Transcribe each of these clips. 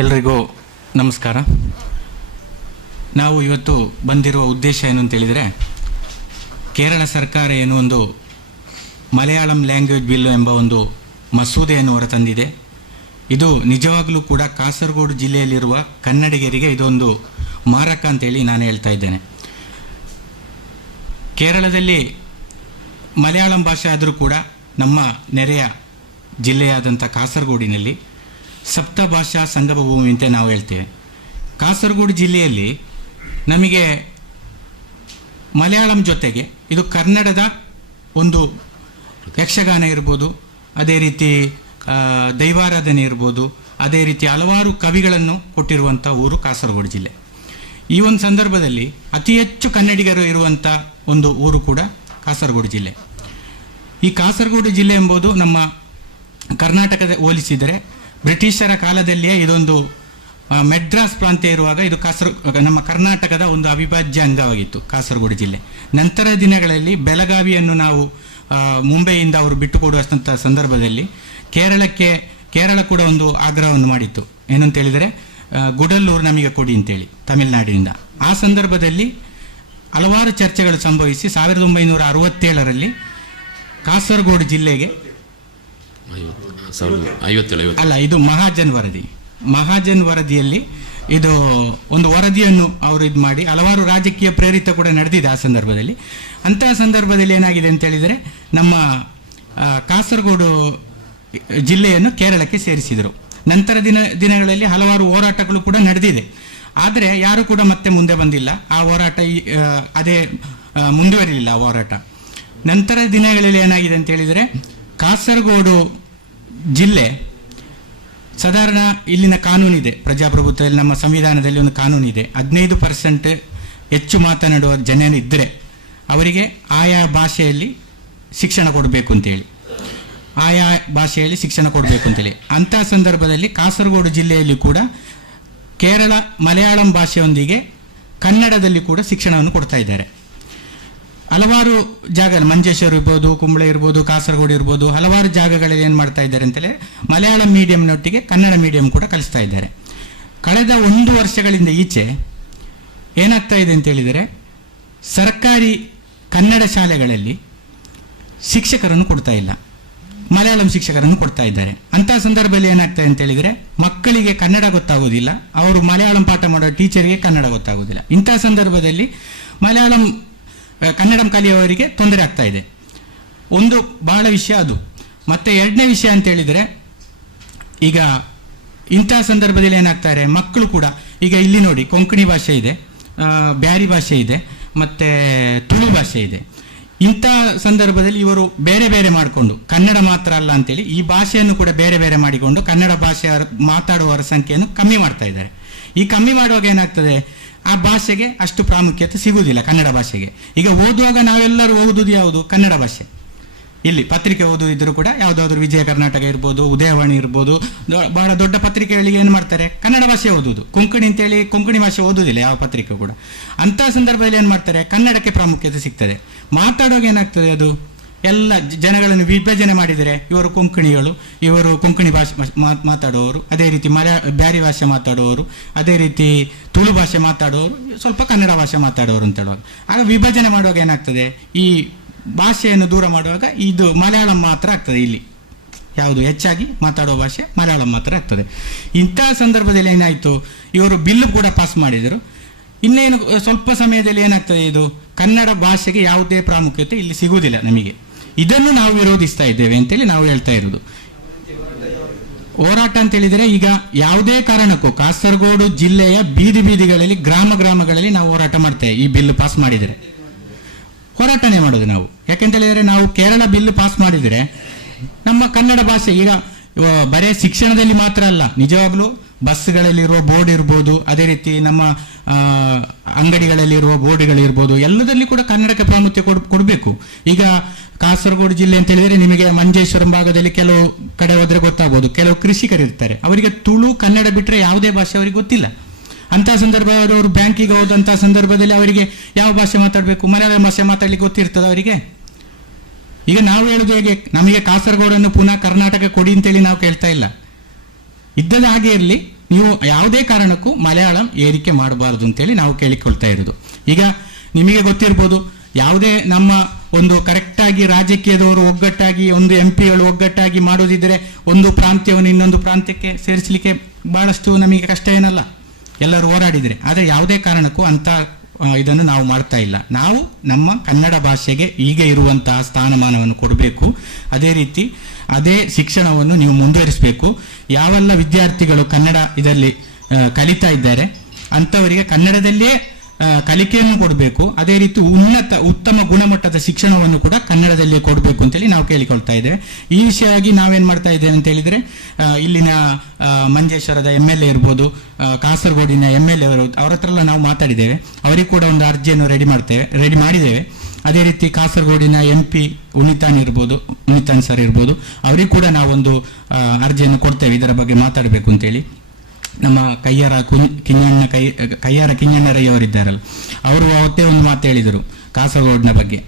ಎಲ್ರಿಗೂ ನಮಸ್ಕಾರ. ನಾವು ಇವತ್ತು ಬಂದಿರುವ ಉದ್ದೇಶ ಏನು ಅಂತೇಳಿದರೆ, ಕೇರಳ ಸರ್ಕಾರ ಏನು ಒಂದು ಮಲಯಾಳಂ ಲ್ಯಾಂಗ್ವೇಜ್ ಬಿಲ್ ಎಂಬ ಒಂದು ಮಸೂದೆಯನ್ನು ಹೊರತಂದಿದೆ. ಇದು ನಿಜವಾಗಲೂ ಕೂಡ ಕಾಸರಗೋಡು ಜಿಲ್ಲೆಯಲ್ಲಿರುವ ಕನ್ನಡಿಗರಿಗೆ ಇದೊಂದು ಮಾರಕ ಅಂತೇಳಿ ನಾನು ಹೇಳ್ತಾ ಇದ್ದೇನೆ. ಕೇರಳದಲ್ಲಿ ಮಲಯಾಳಂ ಭಾಷೆ ಆದರೂ ಕೂಡ ನಮ್ಮ ನೆರೆಯ ಜಿಲ್ಲೆಯಾದಂಥ ಕಾಸರಗೋಡಿನಲ್ಲಿ ಸಪ್ತ ಭಾಷಾ ಸಂಗಮ ಭೂಮಿ ಅಂತ ನಾವು ಹೇಳ್ತೇವೆ. ಕಾಸರಗೋಡು ಜಿಲ್ಲೆಯಲ್ಲಿ ನಮಗೆ ಮಲಯಾಳಂ ಜೊತೆಗೆ ಇದು ಕನ್ನಡದ ಒಂದು ಯಕ್ಷಗಾನ ಇರ್ಬೋದು, ಅದೇ ರೀತಿ ದೈವಾರಾಧನೆ ಇರ್ಬೋದು, ಅದೇ ರೀತಿ ಹಲವಾರು ಕವಿಗಳನ್ನು ಕೊಟ್ಟಿರುವಂಥ ಊರು ಕಾಸರಗೋಡು ಜಿಲ್ಲೆ. ಈ ಒಂದು ಸಂದರ್ಭದಲ್ಲಿ ಅತಿ ಹೆಚ್ಚು ಕನ್ನಡಿಗರು ಇರುವಂಥ ಒಂದು ಊರು ಕೂಡ ಕಾಸರಗೋಡು ಜಿಲ್ಲೆ. ಈ ಕಾಸರಗೋಡು ಜಿಲ್ಲೆ ಎಂಬುದು ನಮ್ಮ ಕರ್ನಾಟಕದ ಹೋಲಿಸಿದರೆ ಬ್ರಿಟಿಷರ ಕಾಲದಲ್ಲಿಯೇ ಇದೊಂದು ಮೆಡ್ರಾಸ್ ಪ್ರಾಂತ್ಯ ಇರುವಾಗ ಇದು ನಮ್ಮ ಕರ್ನಾಟಕದ ಒಂದು ಅವಿಭಾಜ್ಯ ಅಂಗವಾಗಿತ್ತು ಕಾಸರಗೋಡು ಜಿಲ್ಲೆ. ನಂತರ ದಿನಗಳಲ್ಲಿ ಬೆಳಗಾವಿಯನ್ನು ನಾವು ಮುಂಬೈಯಿಂದ ಅವರು ಬಿಟ್ಟುಕೊಡುವಂಥ ಸಂದರ್ಭದಲ್ಲಿ ಕೇರಳ ಕೂಡ ಒಂದು ಆಗ್ರಹವನ್ನು ಮಾಡಿತ್ತು. ಏನಂತ ಹೇಳಿದರೆ, ಗುಡಲ್ಲೂರು ನಮಗೆ ಕೊಡಿ ಅಂತೇಳಿ ತಮಿಳುನಾಡಿನಿಂದ. ಆ ಸಂದರ್ಭದಲ್ಲಿ ಹಲವಾರು ಚರ್ಚೆಗಳು ಸಂಭವಿಸಿ 1967ರಲ್ಲಿ ಕಾಸರಗೋಡು ಜಿಲ್ಲೆಗೆ ಅಲ್ಲ, ಇದು ಮಹಾಜನ್ ವರದಿಯಲ್ಲಿ ಇದು ಒಂದು ವರದಿಯನ್ನು ಅವರು ಇದು ಮಾಡಿ ಹಲವಾರು ರಾಜಕೀಯ ಪ್ರೇರಿತ ಕೂಡ ನಡೆದಿದೆ ಆ ಸಂದರ್ಭದಲ್ಲಿ. ಅಂತಹ ಸಂದರ್ಭದಲ್ಲಿ ಏನಾಗಿದೆ ಅಂತ ಹೇಳಿದರೆ, ನಮ್ಮ ಕಾಸರಗೋಡು ಜಿಲ್ಲೆಯನ್ನು ಕೇರಳಕ್ಕೆ ಸೇರಿಸಿದರು. ನಂತರ ದಿನಗಳಲ್ಲಿ ಹಲವಾರು ಹೋರಾಟಗಳು ಕೂಡ ನಡೆದಿದೆ. ಆದರೆ ಯಾರು ಕೂಡ ಮತ್ತೆ ಮುಂದೆ ಬಂದಿಲ್ಲ. ಆ ಹೋರಾಟ ಅದೇ ಮುಂದುವರಿಲಿಲ್ಲ ಆ ಹೋರಾಟ. ನಂತರ ದಿನಗಳಲ್ಲಿ ಏನಾಗಿದೆ ಅಂತ ಹೇಳಿದರೆ, ಕಾಸರಗೋಡು ಜಿಲ್ಲೆ ಸಾಧಾರಣ ಇಲ್ಲಿನ ಕಾನೂನಿದೆ, ಪ್ರಜಾಪ್ರಭುತ್ವದಲ್ಲಿ ನಮ್ಮ ಸಂವಿಧಾನದಲ್ಲಿ ಒಂದು ಕಾನೂನಿದೆ, 15% ಹೆಚ್ಚು ಮಾತನಾಡುವ ಜನರಿದ್ದರೆ ಅವರಿಗೆ ಆಯಾ ಭಾಷೆಯಲ್ಲಿ ಶಿಕ್ಷಣ ಕೊಡಬೇಕು ಅಂತೇಳಿ, ಅಂಥ ಸಂದರ್ಭದಲ್ಲಿ ಕಾಸರಗೋಡು ಜಿಲ್ಲೆಯಲ್ಲಿ ಕೂಡ ಕೇರಳ ಮಲಯಾಳಂ ಭಾಷೆಯೊಂದಿಗೆ ಕನ್ನಡದಲ್ಲಿ ಕೂಡ ಶಿಕ್ಷಣವನ್ನು ಕೊಡ್ತಾ ಇದ್ದಾರೆ. ಹಲವಾರು ಜಾಗ, ಮಂಜೇಶ್ವರ ಇರ್ಬೋದು, ಕುಂಬಳೆ ಇರ್ಬೋದು, ಕಾಸರಗೋಡು ಇರ್ಬೋದು, ಹಲವಾರು ಜಾಗಗಳಲ್ಲಿ ಏನು ಮಾಡ್ತಾ ಇದ್ದಾರೆ ಅಂತೇಳಿ ಮಲಯಾಳಂ ಮೀಡಿಯಂನೊಟ್ಟಿಗೆ ಕನ್ನಡ ಮೀಡಿಯಂ ಕೂಡ ಕಲಿಸ್ತಾ ಇದ್ದಾರೆ. ಕಳೆದ 1 ವರ್ಷಗಳಿಂದ ಈಚೆ ಏನಾಗ್ತಾ ಇದೆ ಅಂತೇಳಿದರೆ, ಸರ್ಕಾರಿ ಕನ್ನಡ ಶಾಲೆಗಳಲ್ಲಿ ಶಿಕ್ಷಕರನ್ನು ಕೊಡ್ತಾ ಇಲ್ಲ, ಮಲಯಾಳಂ ಶಿಕ್ಷಕರನ್ನು ಕೊಡ್ತಾ ಇದ್ದಾರೆ. ಅಂತಹ ಸಂದರ್ಭದಲ್ಲಿ ಏನಾಗ್ತದೆ ಅಂತೇಳಿದರೆ, ಮಕ್ಕಳಿಗೆ ಕನ್ನಡ ಗೊತ್ತಾಗೋದಿಲ್ಲ, ಅವರು ಮಲಯಾಳಂ ಪಾಠ ಮಾಡೋ ಟೀಚರ್ಗೆ ಕನ್ನಡ ಗೊತ್ತಾಗೋದಿಲ್ಲ. ಇಂತಹ ಸಂದರ್ಭದಲ್ಲಿ ಕನ್ನಡ ಕಲಿಯುವವರಿಗೆ ತೊಂದರೆ ಆಗ್ತಾ ಇದೆ. ಒಂದು ಬಹಳ ವಿಷಯ ಅದು. ಮತ್ತು ಎರಡನೇ ವಿಷಯ ಅಂತೇಳಿದರೆ, ಈಗ ಇಂತಹ ಸಂದರ್ಭದಲ್ಲಿ ಏನಾಗ್ತಾರೆ, ಮಕ್ಕಳು ಕೂಡ ಈಗ ಇಲ್ಲಿ ನೋಡಿ, ಕೊಂಕಣಿ ಭಾಷೆ ಇದೆ, ಬ್ಯಾರಿ ಭಾಷೆ ಇದೆ, ಮತ್ತು ತುಳು ಭಾಷೆ ಇದೆ. ಇಂಥ ಸಂದರ್ಭದಲ್ಲಿ ಇವರು ಬೇರೆ ಬೇರೆ ಮಾಡಿಕೊಂಡು, ಕನ್ನಡ ಮಾತ್ರ ಅಲ್ಲ ಅಂತೇಳಿ ಈ ಭಾಷೆಯನ್ನು ಕೂಡ ಬೇರೆ ಬೇರೆ ಮಾಡಿಕೊಂಡು ಕನ್ನಡ ಭಾಷೆ ಮಾತಾಡುವವರ ಸಂಖ್ಯೆಯನ್ನು ಕಮ್ಮಿ ಮಾಡ್ತಾ ಇದ್ದಾರೆ. ಈ ಕಮ್ಮಿ ಮಾಡುವಾಗ ಏನಾಗ್ತದೆ, ಆ ಭಾಷೆಗೆ ಅಷ್ಟು ಪ್ರಾಮುಖ್ಯತೆ ಸಿಗುವುದಿಲ್ಲ ಕನ್ನಡ ಭಾಷೆಗೆ. ಈಗ ಓದುವಾಗ ನಾವೆಲ್ಲರೂ ಓದುವುದು ಯಾವುದು? ಕನ್ನಡ ಭಾಷೆ. ಇಲ್ಲಿ ಪತ್ರಿಕೆ ಓದುವುದಿದ್ರೂ ಕೂಡ ಯಾವುದಾದ್ರೂ ವಿಜಯ ಕರ್ನಾಟಕ ಇರ್ಬೋದು, ಉದಯವಾಣಿ ಇರ್ಬೋದು, ಬಹಳ ದೊಡ್ಡ ಪತ್ರಿಕೆಗಳಿಗೆ ಏನು ಮಾಡ್ತಾರೆ, ಕನ್ನಡ ಭಾಷೆ ಓದುವುದು. ಕೊಂಕಣಿ ಅಂತೇಳಿ ಕೊಂಕಣಿ ಭಾಷೆ ಓದುವುದಿಲ್ಲ ಯಾವ ಪತ್ರಿಕೆ ಕೂಡ. ಅಂತಹ ಸಂದರ್ಭದಲ್ಲಿ ಏನು ಮಾಡ್ತಾರೆ, ಕನ್ನಡಕ್ಕೆ ಪ್ರಾಮುಖ್ಯತೆ ಸಿಗ್ತದೆ. ಮಾತಾಡುವಾಗ ಏನಾಗ್ತದೆ, ಅದು ಎಲ್ಲ ಜನಗಳನ್ನು ವಿಭಜನೆ ಮಾಡಿದರೆ, ಇವರು ಕೊಂಕಣಿಗಳು, ಇವರು ಕೊಂಕಣಿ ಭಾಷೆ ಮಾತಾಡುವವರು, ಅದೇ ರೀತಿ ಬ್ಯಾರಿ ಭಾಷೆ ಮಾತಾಡುವವರು, ಅದೇ ರೀತಿ ತುಳು ಭಾಷೆ ಮಾತಾಡುವವರು, ಸ್ವಲ್ಪ ಕನ್ನಡ ಭಾಷೆ ಮಾತಾಡುವವರು ಅಂತ ಹೇಳುವಾಗ, ಆಗ ವಿಭಜನೆ ಮಾಡುವಾಗ ಏನಾಗ್ತದೆ, ಈ ಭಾಷೆಯನ್ನು ದೂರ ಮಾಡುವಾಗ ಇದು ಮಲಯಾಳಂ ಮಾತ್ರ ಆಗ್ತದೆ. ಇಲ್ಲಿ ಯಾವುದು ಹೆಚ್ಚಾಗಿ ಮಾತಾಡುವ ಭಾಷೆ ಮಲಯಾಳಂ ಮಾತ್ರ ಆಗ್ತದೆ. ಇಂತಹ ಸಂದರ್ಭದಲ್ಲಿ ಏನಾಯಿತು, ಇವರು ಬಿಲ್ ಕೂಡ ಪಾಸ್ ಮಾಡಿದರು. ಇನ್ನೇನು ಸ್ವಲ್ಪ ಸಮಯದಲ್ಲಿ ಏನಾಗ್ತದೆ, ಇದು ಕನ್ನಡ ಭಾಷೆಗೆ ಯಾವುದೇ ಪ್ರಾಮುಖ್ಯತೆ ಇಲ್ಲಿ ಸಿಗುವುದಿಲ್ಲ ನಮಗೆ. ಇದನ್ನು ನಾವು ವಿರೋಧಿಸ್ತಾ ಇದ್ದೇವೆ ಅಂತೇಳಿ ನಾವು ಹೇಳ್ತಾ ಇರೋದು. ಹೋರಾಟ ಅಂತೇಳಿದರೆ, ಈಗ ಯಾವುದೇ ಕಾರಣಕ್ಕೂ ಕಾಸರಗೋಡು ಜಿಲ್ಲೆಯ ಬೀದಿಗಳಲ್ಲಿ ಗ್ರಾಮಗಳಲ್ಲಿ ನಾವು ಹೋರಾಟ ಮಾಡ್ತೇವೆ. ಈ ಬಿಲ್ ಪಾಸ್ ಮಾಡಿದರೆ ಹೋರಾಟನೇ ಮಾಡೋದು ನಾವು. ಯಾಕೆಂತೇಳಿದರೆ, ನಾವು ಕೇರಳ ಬಿಲ್ ಪಾಸ್ ಮಾಡಿದರೆ ನಮ್ಮ ಕನ್ನಡ ಭಾಷೆ ಈಗ ಬರೇ ಶಿಕ್ಷಣದಲ್ಲಿ ಮಾತ್ರ ಅಲ್ಲ, ನಿಜವಾಗ್ಲೂ ಬಸ್ಗಳಲ್ಲಿರುವ ಬೋರ್ಡ್ ಇರ್ಬೋದು, ಅದೇ ರೀತಿ ನಮ್ಮ ಅಂಗಡಿಗಳಲ್ಲಿರುವ ಬೋರ್ಡ್ಗಳಿರ್ಬೋದು, ಎಲ್ಲದಲ್ಲಿ ಕೂಡ ಕನ್ನಡಕ್ಕೆ ಪ್ರಾಮುಖ್ಯತೆ ಕೊಡಬೇಕು. ಈಗ ಕಾಸರಗೋಡು ಜಿಲ್ಲೆ ಅಂತ ಹೇಳಿದರೆ, ನಿಮಗೆ ಮಂಜೇಶ್ವರಂ ಭಾಗದಲ್ಲಿ ಕೆಲವು ಕಡೆ ಹೋದರೆ ಗೊತ್ತಾಗ್ಬೋದು, ಕೆಲವು ಕೃಷಿಕರು ಇರ್ತಾರೆ, ಅವರಿಗೆ ತುಳು ಕನ್ನಡ ಬಿಟ್ಟರೆ ಯಾವುದೇ ಭಾಷೆ ಅವರಿಗೆ ಗೊತ್ತಿಲ್ಲ. ಅಂತಹ ಸಂದರ್ಭದಲ್ಲಿ ಅವರು ಬ್ಯಾಂಕಿಗೆ ಹೋದಂತಹ ಸಂದರ್ಭದಲ್ಲಿ ಅವರಿಗೆ ಯಾವ ಭಾಷೆ ಮಾತಾಡಬೇಕು, ಮಲಯಾಳಂ ಭಾಷೆ ಮಾತಾಡ್ಲಿಕ್ಕೆ ಗೊತ್ತಿರ್ತದೆ ಅವರಿಗೆ. ಈಗ ನಾವು ಹೇಳೋದು ಹೇಗೆ, ನಮಗೆ ಕಾಸರಗೋಡನ್ನು ಪುನಃ ಕರ್ನಾಟಕ ಕೊಡಿ ಅಂತೇಳಿ ನಾವು ಕೇಳ್ತಾ ಇಲ್ಲ. ಇದ್ದದ ಹಾಗೆ ಇರಲಿ, ನೀವು ಯಾವುದೇ ಕಾರಣಕ್ಕೂ ಮಲಯಾಳಂ ಏರಿಕೆ ಮಾಡಬಾರದು ಅಂತೇಳಿ ನಾವು ಕೇಳಿಕೊಳ್ತಾ ಇರೋದು. ಈಗ ನಿಮಗೆ ಗೊತ್ತಿರ್ಬೋದು, ಯಾವುದೇ ನಮ್ಮ ಒಂದು ಕರೆಕ್ಟಾಗಿ ರಾಜಕೀಯದವರು ಒಗ್ಗಟ್ಟಾಗಿ ಒಂದು MP ಗಳು ಒಗ್ಗಟ್ಟಾಗಿ ಮಾಡೋದಿದ್ರೆ ಒಂದು ಪ್ರಾಂತ್ಯವನ್ನು ಇನ್ನೊಂದು ಪ್ರಾಂತ್ಯಕ್ಕೆ ಸೇರಿಸಲಿಕ್ಕೆ ಬಹಳಷ್ಟು ನಮಗೆ ಕಷ್ಟ ಏನಲ್ಲ, ಎಲ್ಲರೂ ಹೋರಾಡಿದರೆ. ಆದರೆ ಯಾವುದೇ ಕಾರಣಕ್ಕೂ ಅಂತ ಇದನ್ನು ನಾವು ಮಾಡ್ತಾ ಇಲ್ಲ. ನಾವು ನಮ್ಮ ಕನ್ನಡ ಭಾಷೆಗೆ ಈಗ ಇರುವಂತಹ ಸ್ಥಾನಮಾನವನ್ನು ಕೊಡಬೇಕು. ಅದೇ ರೀತಿ ಅದೇ ಶಿಕ್ಷಣವನ್ನು ನೀವು ಮುಂದುವರಿಸಬೇಕು. ಯಾವೆಲ್ಲ ವಿದ್ಯಾರ್ಥಿಗಳು ಕನ್ನಡ ಇದರಲ್ಲಿ ಕಲಿತಾ ಇದ್ದಾರೆ ಅಂಥವರಿಗೆ ಕನ್ನಡದಲ್ಲೇ ಕಲಿಕೆಯನ್ನು ಕೊಡಬೇಕು. ಅದೇ ರೀತಿ ಉತ್ತಮ ಗುಣಮಟ್ಟದ ಶಿಕ್ಷಣವನ್ನು ಕೂಡ ಕನ್ನಡದಲ್ಲೇ ಕೊಡಬೇಕು ಅಂತೇಳಿ ನಾವು ಕೇಳಿಕೊಳ್ತಾ ಇದ್ದೇವೆ. ಈ ವಿಷಯವಾಗಿ ನಾವೇನು ಮಾಡ್ತಾ ಇದ್ದೇವೆ ಅಂತ ಹೇಳಿದರೆ, ಇಲ್ಲಿನ ಮಂಜೇಶ್ವರದ MLA ಇರ್ಬೋದು, ಕಾಸರಗೋಡಿನ MLA ಅವರು, ಅವರ ಹತ್ರ ಎಲ್ಲ ನಾವು ಮಾತಾಡಿದ್ದೇವೆ. ಅವರಿಗೆ ಕೂಡ ಒಂದು ಅರ್ಜಿಯನ್ನು ರೆಡಿ ಮಾಡಿದ್ದೇವೆ. ಅದೇ ರೀತಿ ಕಾಸರಗೋಡಿನ MP ಉನಿತಾನ್ ಸರ್ ಇರ್ಬೋದು, ಅವರಿಗೆ ಕೂಡ ನಾವೊಂದು ಅರ್ಜಿಯನ್ನು ಕೊಡ್ತೇವೆ ಇದರ ಬಗ್ಗೆ ಮಾತಾಡಬೇಕು ಅಂತೇಳಿ. ನಮ್ಮ ಕಯ್ಯಾರ ಕಿಞ್ಞಣ್ಣರಯ್ಯ ಅವರಿದ್ದಾರಲ್ಲ, ಅವರು ಅವತ್ತೇ ಒಂದು ಮಾತು ಹೇಳಿದರು ಕಾಸರಗೋಡಿನ ಬಗ್ಗೆ,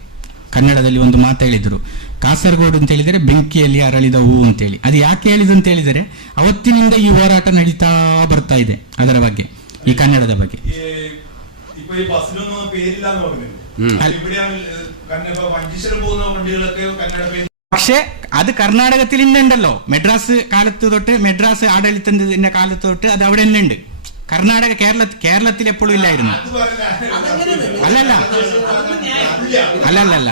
ಕನ್ನಡದಲ್ಲಿ ಒಂದು ಮಾತು ಹೇಳಿದರು. ಕಾಸರಗೋಡು ಅಂತ ಹೇಳಿದರೆ ಬೆಂಕಿಯಲ್ಲಿ ಅರಳಿದ ಹೂವು ಅಂತೇಳಿ. ಅದು ಯಾಕೆ ಹೇಳಿದ್ರು ಅಂತ ಹೇಳಿದರೆ, ಅವತ್ತಿನಿಂದ ಈ ಹೋರಾಟ ನಡೀತಾ ಬರ್ತಾ ಇದೆ ಅದರ ಬಗ್ಗೆ, ಈ ಕನ್ನಡದ ಬಗ್ಗೆ. പക്ഷേ അത് കർണാടകത്തിൽ തന്നെ ഉണ്ടല്ലോ. മെഡ്രാസ് കാലത്ത് തൊട്ട്, മെഡ്രാസ് ആഡളിതത്തിന്റെ കാലത്ത് തൊട്ട് അത് അവിടെ തന്നെ ഉണ്ട്. കർണാടക കേരളത്തിൽ എപ്പോഴും ഇല്ലായിരുന്നു. അല്ലല്ല അല്ലല്ല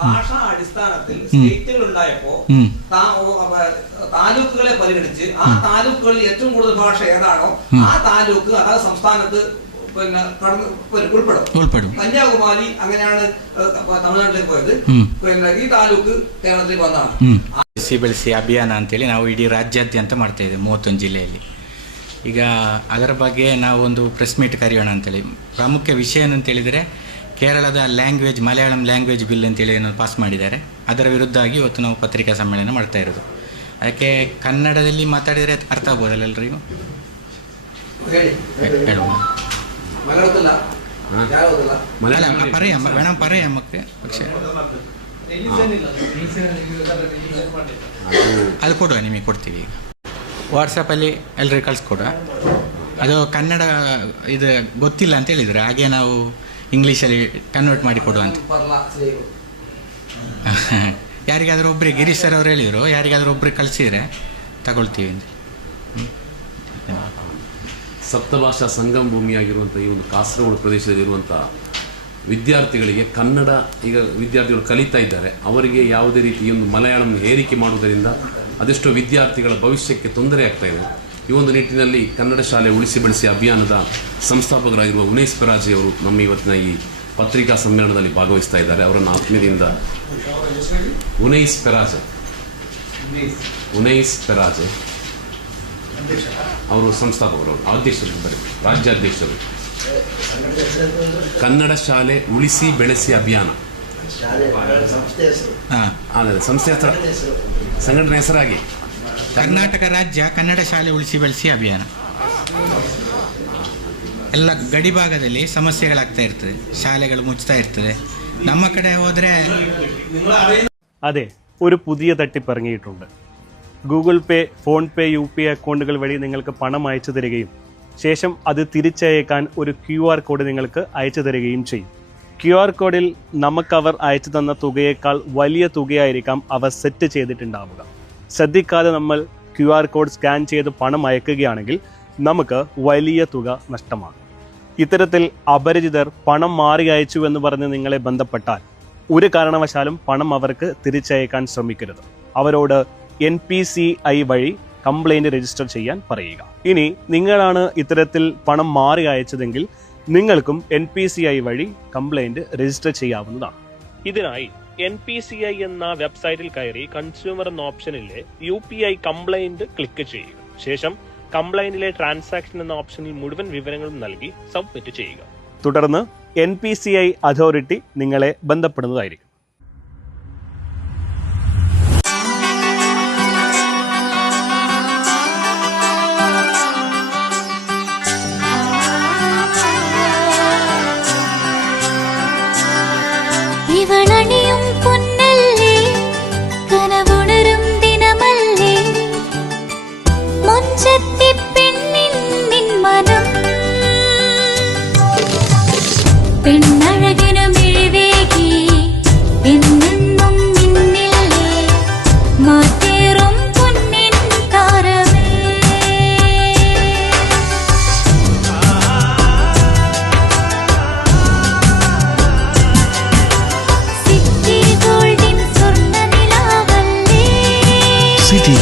ഭാഷാ അടിസ്ഥാനത്തിൽ സ്റ്റേറ്റുകൾ ഉണ്ടായപ്പോ താലൂക്കുകളെ പരിഗണിച്ച് ആ താലൂക്കുകളിൽ ഏറ്റവും കൂടുതൽ ഭാഷ ഏതാണോ ആ താലൂക്ക് അതായത് സംസ്ഥാനത്ത് ഉൾപ്പെടും. കന്യാകുമാരി അങ്ങനെയാണ് തമിഴ്നാട്ടിലേക്ക് പോയത്. പിന്നെ ഈ താലൂക്ക് കേരളത്തിലേക്ക് വന്നതാണ്. ಬೆಳೆಸಿ ಅಭಿಯಾನ ಅಂತೇಳಿ ನಾವು ಇಡೀ ರಾಜ್ಯಾದ್ಯಂತ ಮಾಡ್ತಾ ಇದ್ದೇವೆ 31 ಜಿಲ್ಲೆಯಲ್ಲಿ. ಈಗ ಅದರ ಬಗ್ಗೆ ನಾವು ಒಂದು ಪ್ರೆಸ್ ಮೀಟ್ ಕರೆಯೋಣ ಅಂತೇಳಿ. ಪ್ರಾಮುಖ್ಯ ವಿಷಯ ಏನಂತೇಳಿದರೆ, ಕೇರಳದ ಮಲಯಾಳಂ ಲ್ಯಾಂಗ್ವೇಜ್ ಬಿಲ್ ಅಂತೇಳಿ ಏನೋ ಪಾಸ್ ಮಾಡಿದ್ದಾರೆ. ಅದರ ವಿರುದ್ಧವಾಗಿ ಇವತ್ತು ನಾವು ಪತ್ರಿಕಾ ಸಮ್ಮೇಳನ ಮಾಡ್ತಾ ಇರೋದು. ಅದಕ್ಕೆ ಕನ್ನಡದಲ್ಲಿ ಮಾತಾಡಿದರೆ ಅರ್ಥ ಆಗ್ಬೋದಲ್ಲ ಎಲ್ರಿಗೂ? ಹೇಳುವ പറയാം നമുക്ക്. പക്ഷേ ಅದು ಕೊಡುವ, ನಿಮಗೆ ಕೊಡ್ತೀವಿ. ಈಗ ವಾಟ್ಸಪ್ಪಲ್ಲಿ ಎಲ್ರಿಗೂ ಕಳಿಸ್ಕೊಡುವ. ಅದು ಕನ್ನಡ ಇದು ಗೊತ್ತಿಲ್ಲ ಅಂತ ಹೇಳಿದರೆ ಹಾಗೆ ನಾವು ಇಂಗ್ಲೀಷಲ್ಲಿ ಕನ್ವರ್ಟ್ ಮಾಡಿ ಕೊಡುವ ಅಂತ. ಯಾರಿಗಾದ್ರೂ ಒಬ್ಬರಿಗೆ ಗಿರೀಶ್ ಸರ್ ಅವರು ಹೇಳಿದರು, ಯಾರಿಗಾದ್ರೂ ಒಬ್ರಿಗೆ ಕಳಿಸಿದರೆ ತಗೊಳ್ತೀವಿ ಅಂತ. ಸಪ್ತಭಾಷಾ ಸಂಗಮ ಭೂಮಿಯಾಗಿರುವಂಥ ಈ ಒಂದು ಕಾಸರಗೋಡು ಪ್ರದೇಶದಲ್ಲಿರುವಂಥ ವಿದ್ಯಾರ್ಥಿಗಳಿಗೆ ಕನ್ನಡ ಈಗ ವಿದ್ಯಾರ್ಥಿಗಳು ಕಲಿತಾ ಇದ್ದಾರೆ. ಅವರಿಗೆ ಯಾವುದೇ ರೀತಿ ಒಂದು ಮಲಯಾಳಂ ಹೇರಿಕೆ ಮಾಡುವುದರಿಂದ ಅದೆಷ್ಟೋ ವಿದ್ಯಾರ್ಥಿಗಳ ಭವಿಷ್ಯಕ್ಕೆ ತೊಂದರೆ ಆಗ್ತಾ ಇದೆ. ಈ ಒಂದು ನಿಟ್ಟಿನಲ್ಲಿ ಕನ್ನಡ ಶಾಲೆ ಉಳಿಸಿ ಬೆಳೆಸಿ ಅಭಿಯಾನದ ಸಂಸ್ಥಾಪಕರಾಗಿರುವ ಉನೇಶ್ ಪೆರಾಜೆ ಅವರು ನಮ್ಮ ಇವತ್ತಿನ ಈ ಪತ್ರಿಕಾ ಸಮ್ಮೇಳನದಲ್ಲಿ ಭಾಗವಹಿಸ್ತಾ ಇದ್ದಾರೆ. ಅವರನ್ನು ಆತ್ಮೀಯದಿಂದ ಉನೇಶ್ ಪೆರಾಜೆ ಅವರು ಸಂಸ್ಥಾಪಕರು, ಅಧ್ಯಕ್ಷರು, ರಾಜ್ಯಾಧ್ಯಕ್ಷರು. ಕನ್ನಡ ಶಾಲೆ ಉಳಿಸಿ ಬೆಳೆಸಿ ಅಭಿಯಾನ ಸಂಸ್ಥೆ ಹೆಸರು, ಸಂಘಟನೆ ಹೆಸರಾಗಿ ಕರ್ನಾಟಕ ರಾಜ್ಯ ಕನ್ನಡ ಶಾಲೆ ಉಳಿಸಿ ಬೆಳೆಸಿ ಅಭಿಯಾನ. ಎಲ್ಲ ಗಡಿ ಭಾಗದಲ್ಲಿ ಸಮಸ್ಯೆಗಳಾಗ್ತಾ ಇರ್ತದೆ, ಶಾಲೆಗಳು ಮುಚ್ತಾ ಇರ್ತದೆ. ನಮ್ಮ ಕಡೆ ಹೋದರೆ അതെ, ഒരു പുതിയ തട്ടിപ്പ് ഇറങ്ങിയിട്ടുണ്ട്. ഗൂഗിൾ പേ, ഫോൺ പേ, UPI അക്കൗണ്ടുകൾ വഴി നിങ്ങൾക്ക് പണം അയച്ചു തരികയും ശേഷം അത് തിരിച്ചയക്കാൻ ഒരു QR കോഡ് നിങ്ങൾക്ക് അയച്ചു തരികയും ചെയ്യും. QR കോഡിൽ നമുക്കവർ അയച്ചു തന്ന തുകയേക്കാൾ വലിയ തുകയായിരിക്കാം അവർ സെറ്റ് ചെയ്തിട്ടുണ്ടാവുക. ശ്രദ്ധിക്കാതെ നമ്മൾ QR കോഡ് സ്കാൻ ചെയ്ത് പണം അയക്കുകയാണെങ്കിൽ നമുക്ക് വലിയ തുക നഷ്ടമാകും. ഇത്തരത്തിൽ അപരിചിതർ പണം മാറി അയച്ചു എന്ന് പറഞ്ഞ് നിങ്ങളെ ബന്ധപ്പെട്ടാൽ ഒരു കാരണവശാലും പണം അവർക്ക് തിരിച്ചയക്കാൻ ശ്രമിക്കരുത്. അവരോട് NPCI വഴി കംപ്ലൈൻറ്റ് രജിസ്റ്റർ ചെയ്യാൻ പറയുക. ഇനി നിങ്ങളാണ് ഇത്തരത്തിൽ പണം മാറി അയച്ചതെങ്കിൽ നിങ്ങൾക്കും NPCI വഴി കംപ്ലൈൻറ്റ് രജിസ്റ്റർ ചെയ്യാവുന്നതാണ്. ഇതിനായി NPCI എന്ന വെബ്സൈറ്റിൽ കയറി കൺസ്യൂമർ എന്ന ഓപ്ഷനിലെ UPI കംപ്ലൈൻറ്റ് ക്ലിക്ക് ചെയ്യുക. ശേഷം കംപ്ലൈൻറ്റിലെ ട്രാൻസാക്ഷൻ എന്ന ഓപ്ഷനിൽ മുഴുവൻ വിവരങ്ങളും നൽകി സബ്മിറ്റ് ചെയ്യുക. തുടർന്ന് NPCI അതോറിറ്റി നിങ്ങളെ ബന്ധപ്പെടുന്നതായിരിക്കും. ഇവളണിയും പൊന്നല്ലേ, കനവുണരും ദിനമല്ലേ, പെണ്ണഴകിനു മിഴിവേകി എന്നെന്നും നിന്നില്ലേ മാറ്റേറും പൊന്നിൻ താരമേ. സിറ്റി ഗോൾഡിൻ സ്വർണ്ണനിലാവല്ലേ. City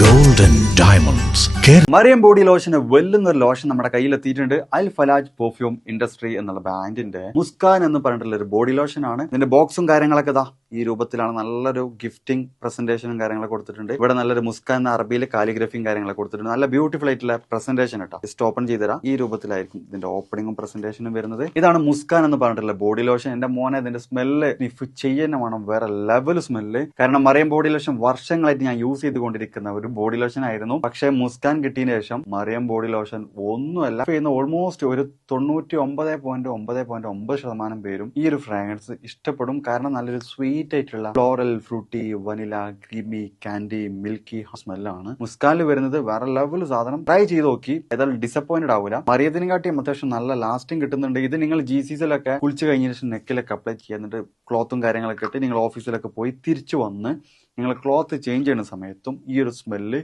golden diamonds. Mariyam body ലോഷന് വെല്ലുന്ന ഒരു ലോഷൻ നമ്മുടെ കയ്യിലെത്തിയിട്ടുണ്ട്. അൽ ഫലാജ് പെർഫ്യൂം ഇൻഡസ്ട്രി എന്നുള്ള ബ്രാൻഡിന്റെ മുസ്കാൻ എന്ന് പറഞ്ഞിട്ടുള്ള ഒരു ബോഡി ലോഷൻ ആണ്. ഇതിന്റെ ബോക്സും കാര്യങ്ങളൊക്കെ ഇതാ ഈ രൂപത്തിലാണ്. നല്ലൊരു ഗിഫ്റ്റിംഗ് പ്രസന്റേഷനും കാര്യങ്ങളൊക്കെ കൊടുത്തിട്ടുണ്ട്. ഇവിടെ നല്ലൊരു മുസ്കാൻ എന്ന അറബിയിൽ കാലിഗ്രഫിയും കാര്യങ്ങളൊക്കെ കൊടുത്തിട്ടുണ്ട്. നല്ല ബ്യൂട്ടിഫുൾ ആയിട്ടുള്ള പ്രസന്റേഷൻ കേട്ടോ. ജസ്റ്റ് ഓപ്പൺ ചെയ്തുതരാം. ഈ രൂപത്തിലായിരിക്കും ഇതിന്റെ ഓപ്പണിംഗും പ്രസന്റേഷനും വരുന്നത്. ഇതാണ് മുസ്കാൻ എന്ന് പറഞ്ഞിട്ടുള്ള ബോഡി ലോഷൻ. എന്റെ മോനെ ഇതിന്റെ സ്മെല്ല് സ്നിഫ് ചെയ്യുന്ന വേണം, വേറെ ലെവൽ സ്മെല്ല്. കാരണം മറിയം ബോഡി ലോഷൻ വർഷങ്ങളായിട്ട് ഞാൻ യൂസ് ചെയ്തുകൊണ്ടിരിക്കുന്ന ഒരു ബോഡി ലോഷൻ ആയിരുന്നു. പക്ഷേ മുസ്കാൻ കിട്ടിയതിന് ശേഷം മറിയം ബോഡി ലോഷൻ ഒന്നുമല്ല ചെയ്യുന്ന ഓൾമോസ്റ്റ് ഒരു 99.9% പേരും ഈ ഒരു ഫ്രാഗ്രൻസ് ഇഷ്ടപ്പെടും. കാരണം നല്ലൊരു സ്വീറ്റ് ആയിട്ടുള്ള floral, fruity, vanilla, creamy, candy, milky സ്മെല്ലാണ് മുസ്കാനിൽ വരുന്നത്. വേറെ ലെവൽ സാധനം. ട്രൈ ചെയ്ത് നോക്കി, ഏതായാലും ഡിസപ്പോയിന്റഡ് ആവില്ല. മറിയത്തിനെ കാട്ടിയും അത്യാവശ്യം നല്ല ലാസ്റ്റിംഗ് കിട്ടുന്നുണ്ട്. ഇത് നിങ്ങൾ GCCയിലൊക്കെ കുളിച്ച് കഴിഞ്ഞ ശേഷം നെക്കിലൊക്കെ അപ്ലൈ ചെയ്യുന്നുണ്ട്. ക്ലോത്തും കാര്യങ്ങളൊക്കെ ഇട്ട് നിങ്ങൾ ഓഫീസിലൊക്കെ പോയി തിരിച്ചു വന്ന് നിങ്ങൾ ക്ലോത്ത് ചേഞ്ച് ചെയ്യുന്ന സമയത്തും ഈ ഒരു സ്മെല്ല്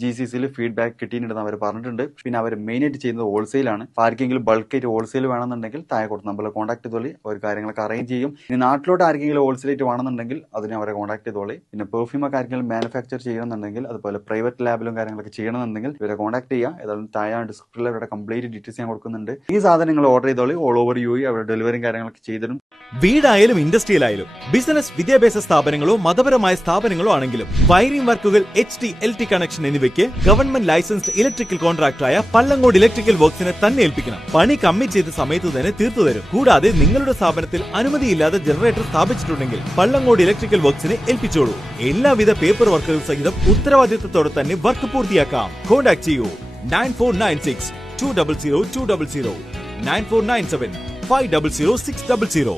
GCCയിൽ ഫീഡ്ബാക്ക് കിട്ടിയിട്ടുണ്ടെന്ന് അവർ പറഞ്ഞിട്ടുണ്ട്. പിന്നെ അവർ മെയിനായിട്ട് ചെയ്യുന്നത് ഹോൾസെയിലാണ്. ആർക്കെങ്കിലും ബൾക്കായിട്ട് ഹോൾസെയിൽ വേണമെന്നുണ്ടെങ്കിൽ താഴെ കൊടുത്ത് നമ്മളെ കോൺടാക്ട് ചെയ്തോളി. അവർ കാര്യങ്ങളൊക്കെ അറേഞ്ച് ചെയ്യും. ഇനി നാട്ടിലോട്ട് ആർക്കെങ്കിലും ഹോൾസെയിലായിട്ട് വേണമെന്നുണ്ടെങ്കിൽ അതിനെ അവരെ കോൺടാക്ട് ചെയ്തോളി. പിന്നെ പെർഫ്യൂമൊക്കെ ആർക്കെങ്കിലും മാനുഫാക്ചർ ചെയ്യണമെന്നുണ്ടെങ്കിൽ അതുപോലെ പ്രൈവറ്റ് ലാബിലും കാര്യങ്ങളൊക്കെ ചെയ്യണമെന്നുണ്ടെങ്കിൽ ഇവരെ കോൺടാക്ട് ചെയ്യുക. ഏതായാലും താഴെ ഡിസ്ക്രിപ്ഷനിൽ അവരുടെ കംപ്ലീറ്റ് ഡീറ്റെയിൽസ് ഞാൻ കൊടുക്കുന്നുണ്ട്. ഈ സാധനം നിങ്ങൾ ഓർഡർ ചെയ്തോളി. ഓൾ ഓവർ UAE അവരുടെ ഡെലിവറിയും കാര്യങ്ങളൊക്കെ ചെയ്തിടും. വീടായാലും ഇൻഡസ്ട്രിയിലായാലും ബിസിനസ്, വിദ്യാഭ്യാസ സ്ഥാപനങ്ങളോ മതപരമായ സ്ഥാപനങ്ങളോ ആണെങ്കിലും വയറിംഗ് വർക്കുകൾ, HT, LT കണക്ഷൻ എന്നിവയ്ക്ക് ഗവൺമെന്റ് ലൈസൻസ്ഡ് ഇലക്ട്രിക്കൽ കോൺട്രാക്ടറായ പള്ളങ്ങോട് ഇലക്ട്രിക്കൽ വർക്സിനെ തന്നെ ഏൽപ്പിക്കണം. പണി കമ്മിറ്റ് ചെയ്ത സമയത്ത് തന്നെ തീർത്തു തരും. കൂടാതെ നിങ്ങളുടെ സ്ഥാപനത്തിൽ അനുമതിയില്ലാതെ ജനറേറ്റർ സ്ഥാപിച്ചിട്ടുണ്ടെങ്കിൽ പള്ളങ്ങോട് ഇലക്ട്രിക്കൽ വർക്സിനെ ഏൽപ്പിച്ചോളൂ. എല്ലാവിധ പേപ്പർ വർക്കുകൾ സഹിതം ഉത്തരവാദിത്തത്തോടെ തന്നെ വർക്ക് പൂർത്തിയാക്കാം. കോൺടാക്ട് ചെയ്യൂ 9496 200 200 9497 500 600.